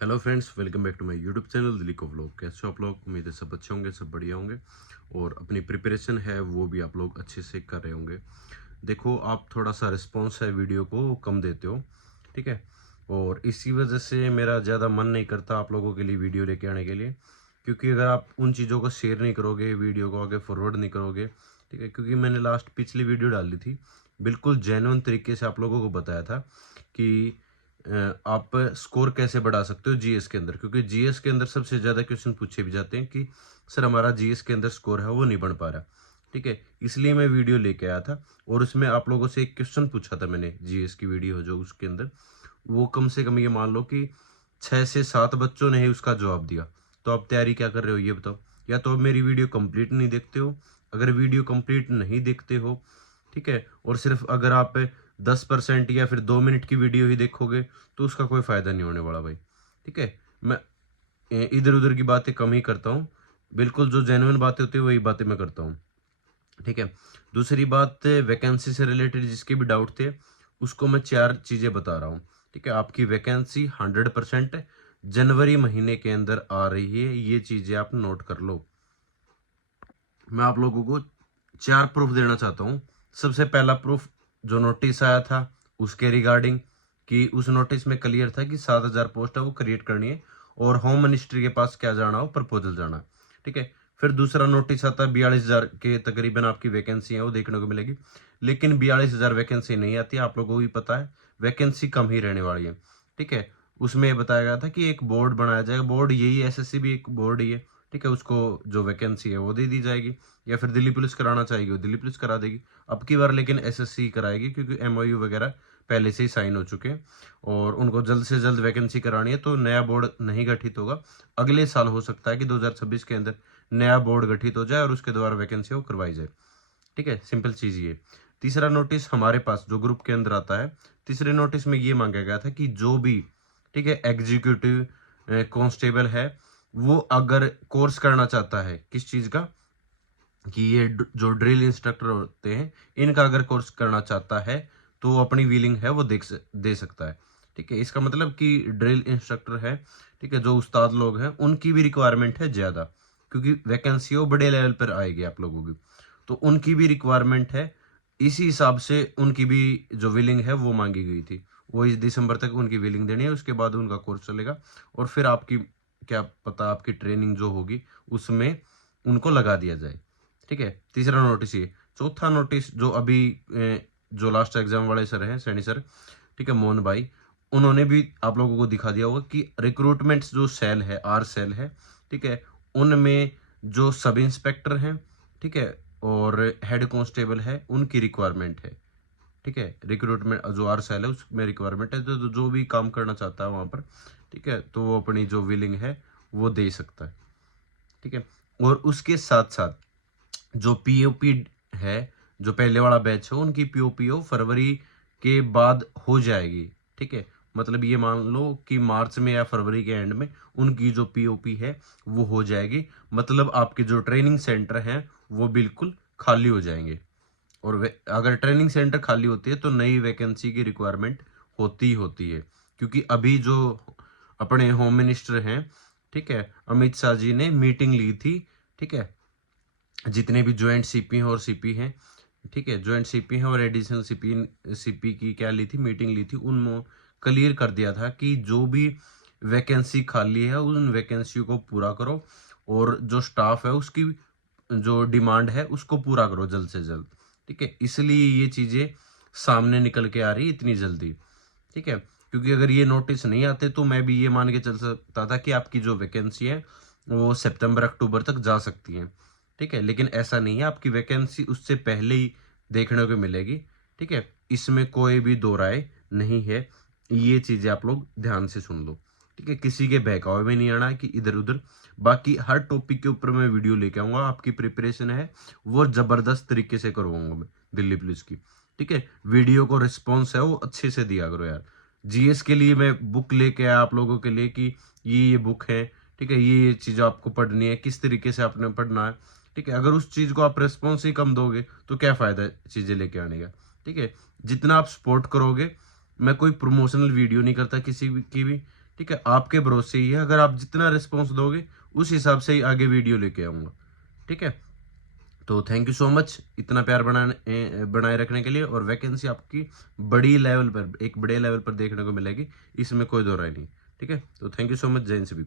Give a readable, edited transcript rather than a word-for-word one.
Hello friends, welcome back to my YouTube channel Delhi को vlog. कैसे हो आप लोग? उम्मीद है सब अच्छे होंगे, सब बढ़िया होंगे और अपनी प्रिपरेशन है वो भी आप लोग अच्छे से कर रहे होंगे। देखो, आप थोड़ा सा रिस्पॉन्स है वीडियो को कम देते हो, ठीक है। और इसी वजह से मेरा ज़्यादा मन नहीं करता आप लोगों के लिए वीडियो लेके आने के लिए, क्योंकि अगर आप उन चीज़ों को शेयर नहीं करोगे, वीडियो को आगे फॉरवर्ड नहीं करोगे, ठीक है। क्योंकि मैंने लास्ट पिछली वीडियो डाली थी, बिल्कुल जेन्युइन तरीके से आप लोगों को बताया था कि आप स्कोर कैसे बढ़ा सकते हो जीएस के अंदर, क्योंकि जीएस के अंदर सबसे ज़्यादा क्वेश्चन पूछे भी जाते हैं कि सर हमारा जीएस के अंदर स्कोर है वो नहीं बढ़ पा रहा, ठीक है। इसलिए मैं वीडियो लेके आया था और उसमें आप लोगों से एक क्वेश्चन पूछा था मैंने, जीएस की वीडियो जो उसके अंदर वो कम से कम ये मान लो कि 6 से 7 बच्चों ने ही उसका जवाब दिया। तो आप तैयारी क्या कर रहे हो ये बताओ? या तो आप मेरी वीडियो कंप्लीट नहीं देखते हो। अगर वीडियो कंप्लीट नहीं देखते हो, ठीक है, और सिर्फ अगर आप 10% या फिर 2 मिनट की वीडियो ही देखोगे तो उसका कोई फायदा नहीं होने वाला भाई, ठीक है। मैं इधर उधर की बातें कम ही करता हूँ, बिल्कुल जो जेन्युइन बातें होती है वही बातें मैं करता हूँ, ठीक है। दूसरी बात, वैकेंसी से रिलेटेड जिसके भी डाउट थे उसको मैं 4 चीजें बता रहा हूँ, ठीक है। आपकी वैकेंसी 100% जनवरी महीने के अंदर आ रही है, ये चीजें आप नोट कर लो। मैं आप लोगों को 4 प्रूफ देना चाहता हूँ। सबसे पहला प्रूफ, जो नोटिस आया था उसके रिगार्डिंग, कि उस नोटिस में क्लियर था कि 7,000 पोस्ट है वो क्रिएट करनी है और होम मिनिस्ट्री के पास क्या जाना हो, प्रपोजल जाना, ठीक है। फिर दूसरा नोटिस आता है 42,000 के तकरीबन आपकी वैकेंसी है वो देखने को मिलेगी, लेकिन 42,000 वैकेंसी नहीं आती, आप लोगों को भी पता है वैकेंसी कम ही रहने वाली है, ठीक है। उसमें बताया गया था कि एक बोर्ड बनाया जाएगा, बोर्ड यही एसएससी भी एक बोर्ड ही है, ठीक है। उसको जो वैकेंसी है वो दे दी जाएगी, या फिर दिल्ली पुलिस कराना चाहेगी वो दिल्ली पुलिस करा देगी। अब की बार लेकिन एसएससी कराएगी, क्योंकि एमओयू वगैरह पहले से ही साइन हो चुके हैं और उनको जल्द से जल्द वैकेंसी करानी है। तो नया बोर्ड नहीं गठित होगा, अगले साल हो सकता है कि 2026 के अंदर नया बोर्ड गठित हो जाए और उसके द्वारा वैकेंसी वो करवाई जाए, ठीक है। सिंपल चीज ये। तीसरा नोटिस हमारे पास जो ग्रुप के अंदर आता है, तीसरे नोटिस में ये मांगा गया था कि जो भी, ठीक है, एग्जीक्यूटिव कांस्टेबल है वो अगर कोर्स करना चाहता है किस चीज का, कि ये जो ड्रिल इंस्ट्रक्टर होते हैं इनका अगर कोर्स करना चाहता है तो वो अपनी विलिंग है वो दे सकता है, ठीक है। इसका मतलब कि ड्रिल इंस्ट्रक्टर है, ठीक है, जो उस्ताद लोग हैं उनकी भी रिक्वायरमेंट है ज़्यादा, क्योंकि वैकेंसी वो बड़े लेवल पर आएगी आप लोगों की, तो उनकी भी रिक्वायरमेंट है। इसी हिसाब से उनकी भी जो विलिंग है वो मांगी गई थी। वो इस दिसंबर तक उनकी विलिंग देनी है, उसके बाद उनका कोर्स चलेगा और फिर आपकी क्या पता आपकी ट्रेनिंग जो होगी उसमें उनको लगा दिया जाए, ठीक है। तीसरा नोटिस ये। चौथा नोटिस, जो अभी जो लास्ट एग्जाम वाले सर हैं, सैनी सर, ठीक है, मोहन भाई, उन्होंने भी आप लोगों को दिखा दिया होगा कि रिक्रूटमेंट जो सेल है, आर सेल है, ठीक है, उनमें जो सब इंस्पेक्टर हैं, ठीक है, और हेड कांस्टेबल है उनकी रिक्वायरमेंट है, ठीक है। रिक्रूटमेंट जो आर सेल है उसमें रिक्वायरमेंट है, तो जो भी काम करना चाहता है वहां पर, ठीक है, तो वो अपनी जो विलिंग है वो दे सकता है, ठीक है। और उसके साथ साथ जो पीओपी है, जो पहले वाला बैच है उनकी पीओपीओ फरवरी के बाद हो जाएगी, ठीक है। मतलब ये मान लो कि मार्च में या फरवरी के एंड में उनकी जो पीओपी है वो हो जाएगी। मतलब आपके जो ट्रेनिंग सेंटर हैं वो बिल्कुल खाली हो जाएंगे। और अगर ट्रेनिंग सेंटर खाली होती है तो नई वैकेंसी की रिक्वायरमेंट होती ही होती है, क्योंकि अभी जो अपने होम मिनिस्टर हैं, ठीक है, अमित शाह जी ने मीटिंग ली थी, ठीक है, जितने भी ज्वाइंट सीपी हैं और सीपी हैं, ठीक है, ज्वाइंट सीपी हैं और एडिशनल सीपी सीपी की क्या ली थी, मीटिंग ली थी, उनमें क्लियर कर दिया था कि जो भी वैकेंसी खाली है उन वैकेंसी को पूरा करो और जो स्टाफ है उसकी जो डिमांड है उसको पूरा करो जल्द से जल्द, ठीक है। इसलिए ये चीजें सामने निकल के आ रही इतनी जल्दी, ठीक है। क्योंकि अगर ये नोटिस नहीं आते तो मैं भी ये मान के चल सकता था कि आपकी जो वैकेंसी है वो सितंबर अक्टूबर तक जा सकती है, ठीक है, लेकिन ऐसा नहीं है, आपकी वैकेंसी उससे पहले ही देखने को मिलेगी, ठीक है। इसमें कोई भी दो राय नहीं है, ये चीजें आप लोग ध्यान से सुन लो, ठीक है। किसी के बहकावे में नहीं आना है कि इधर उधर। बाकी हर टॉपिक के ऊपर मैं वीडियो लेके आऊंगा, आपकी प्रिपरेशन है वो जबरदस्त तरीके से करवाऊंगा मैं दिल्ली पुलिस की, ठीक है। वीडियो को रिस्पॉन्स है वो अच्छे से दिया करो यार। जीएस के लिए मैं बुक लेके आया आप लोगों के लिए कि ये बुक है, ठीक है, ये चीज़ आपको पढ़नी है, किस तरीके से आपने पढ़ना है, ठीक है। अगर उस चीज़ को आप रिस्पॉन्स ही कम दोगे तो क्या फ़ायदा है चीज़ें लेके आने का, ठीक है। जितना आप सपोर्ट करोगे, मैं कोई प्रमोशनल वीडियो नहीं करता किसी भी की भी, ठीक है, आपके भरोसे ही है, अगर आप जितना रिस्पॉन्स दोगे उस हिसाब से ही आगे वीडियो लेके आऊँगा। ठीक है, तो थैंक यू सो मच इतना प्यार बनाए रखने के लिए। और वैकेंसी आपकी बड़ी लेवल पर, एक बड़े लेवल पर देखने को मिलेगी, इसमें कोई दो राय नहीं। ठीक है, तो थैंक यू सो मच, जय हिंद सभी को।